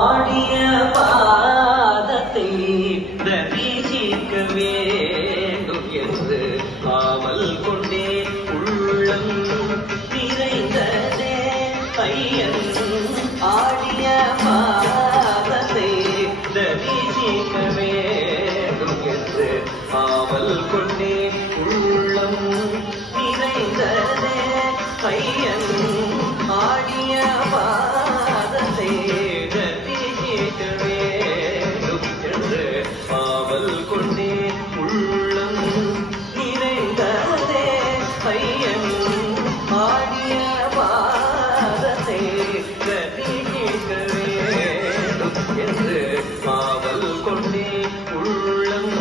ஆடிய பாதத்தை தரிசிக்க வேண்டும் என்று ஆவல் கொண்டே உள்ளம் நிறைந்ததே ஐயன். ஆடிய பாதத்தை தரிசிக்க வேண்டும் என்று ஆவல் கொண்டே உள்ளம் நிறைந்ததே ஐயன். ஆடிய பாதத்தை தரிசிக்க வேண்டும் என்று ஆவல் கொண்டே உள்ளம் நிறைந்ததே ஐயன். ஆடிய பாதத்தை தரிசிக்க வேண்டும் என்று ஆவல் கொண்டே உள்ளம்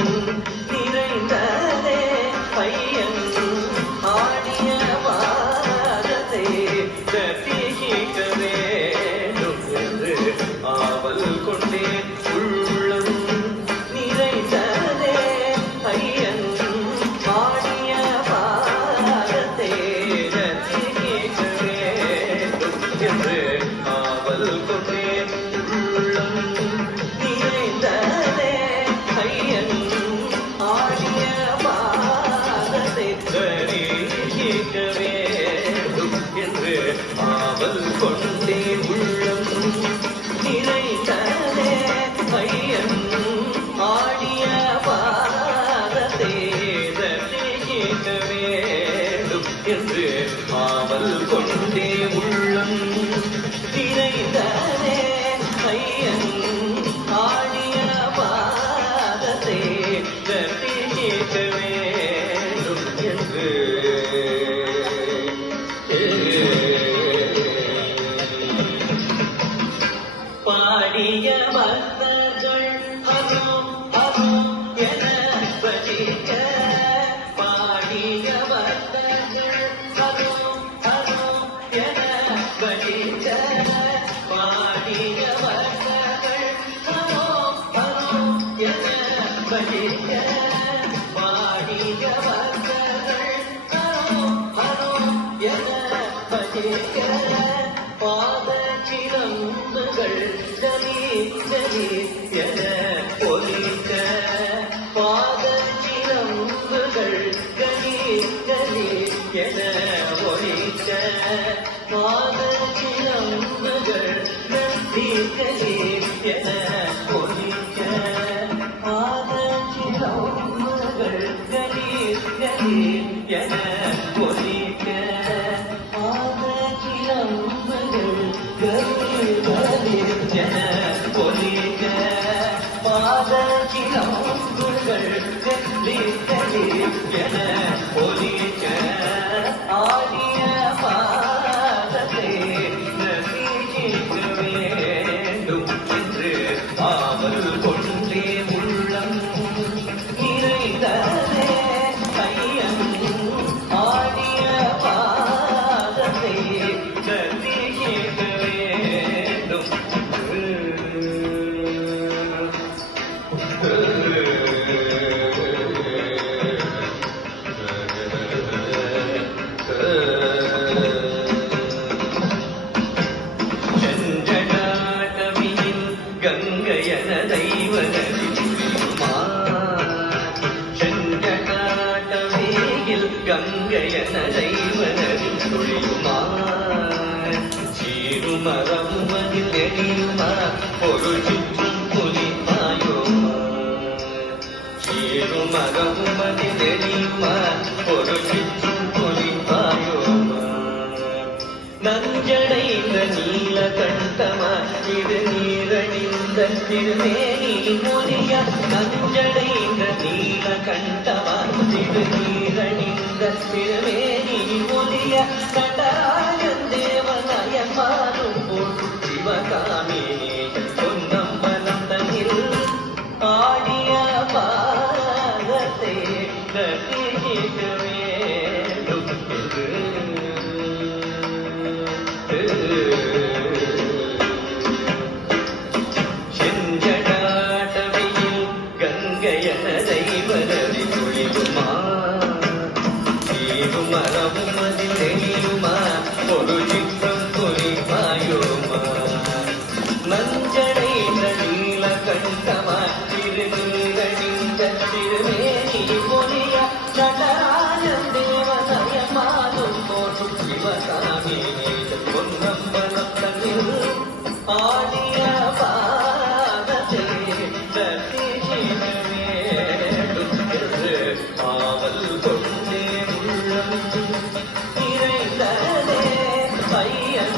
நிறைந்ததே ஐயன். ஆடிய பாதத்தை தரிசிக்க வேண்டும் என்று ஆவல் கொண்டே உள்ளம் நிறைந்ததே ஐயன். ஆடிய பாதத்தை தரிசிக்க வேண்டும் என்று ஆவல் கொண்டே உள்ளம் நிறைந்ததே ஐயன். ஆடிய பாதத்தை தரிசிக்க வேண்டும் என்று ஆவல் கொண்டே உள்ளம் நிறைந்ததே ஐயன். ஆடிய பாதத்தை தரிசிக்க வேண்டும் என்று ஆவல் கொண்டே உள்ளம் நிறைந்ததே ஐயன். ஆடிய பாதத்தை தரிசிக்க வேண்டும் என்று பாடிய பக்தர்கள் அரும் அரும் என பஜிக்க. பாடிய பக்தர்கள் அரும் அரும் என பஜிக்க. பாடிய பக்தர்கள் அரும் அரும் என பஜிக்க. பாடிய பக்தர்கள் அரும் அரும் என பஜிக்க. பாத சிலம்புகள் ஜலி ஜலி என ஒலிக்க. பாத சிலம்புகள் ஜலி ஜலி என ஒலிக்க. பாத சிலம்புகள் ஜலி ஜலி என ஒலிக்க. பாத சிலம்புகள் ஜலி ஜலி என ஒலிக்க. பாத சிலம்புகள் கலி கலி என ஒலிக்க. பாத சிலம்புகள் கலி கலி என ஒலிக்க. ஆடிய பாதத்தை தரிசிக்க வேண்டும் என்று ஆவல் கொண்டே உள்ளம் நிறைந்ததே ஐயன். ஆடிய பாதத்தை தரிசிக்க வேண்டும். செஞ்சடாட்டவியின் கங்கையன தெய்வநதி துளியுமா. செஞ்சடாட்டவியில் கங்கையன தெய்வநதி துளியுமா. சீருமரமும் அதில் எரியுமா ஒரு சிற்றும் புலிப்பாயோமா. சீருமரமும் அதில் எரியுமா ஒரு சிற்றும் புலிப்பாயோமா. நஞ்சடைந்த நீல கண்டமா இது நீரணிந்த திருமேனி மொழிய. நஞ்சடைந்த நீல கண்டமா இது நீரணிந்த திருமேனி மொழிய. கண்டராயன் தேவனாய பாரும் போல் சிவகாமினே பொன்னம்பலம் தனில். ஆடிய பாதத்தை தரிசிக்க வேண்டும் என்று செஞ்சடாட்டவியில் கங்கையன தெய்வநதி துளியுமா. சீருமரமும் அதில் தெரியுமா ஒரு சிற்றம் பொலிப்பாயோமா. நஞ்சடை சிவசாமி பொன்னம்பலம் தங்கில் ஆடிய பாதத்தை தரிசிக்கவே ஆவல் கொண்டே உள்ளம் நிறைந்ததே பையன்